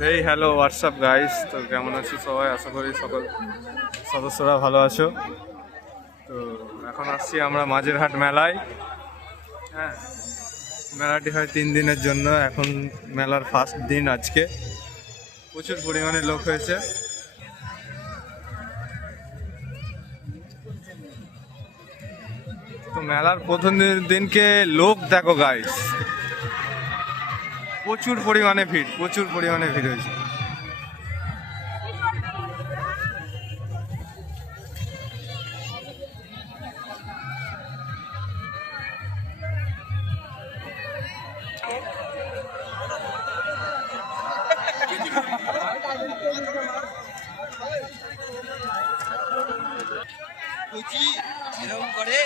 Hey hello WhatsApp guys, তো কেমন আছো সবাই? আশা করি সকল সদস্যরা ভালো আছো। তো এখন আসছি আমরা মাঝেরহাট মেলায়। হ্যাঁ, মেলাটি হয় 3 দিনের জন্য। এখন মেলার ফার্স্ট দিন আজকে। প্রচুর পরিমাণে লোক হয়েছে। তো মেলার প্রথম দিনকে লোক দেখো গাইস, প্রচুর পরিমাণে ভিড়, প্রচুর পরিমাণে ভিড় হয়েছে। এরকম করে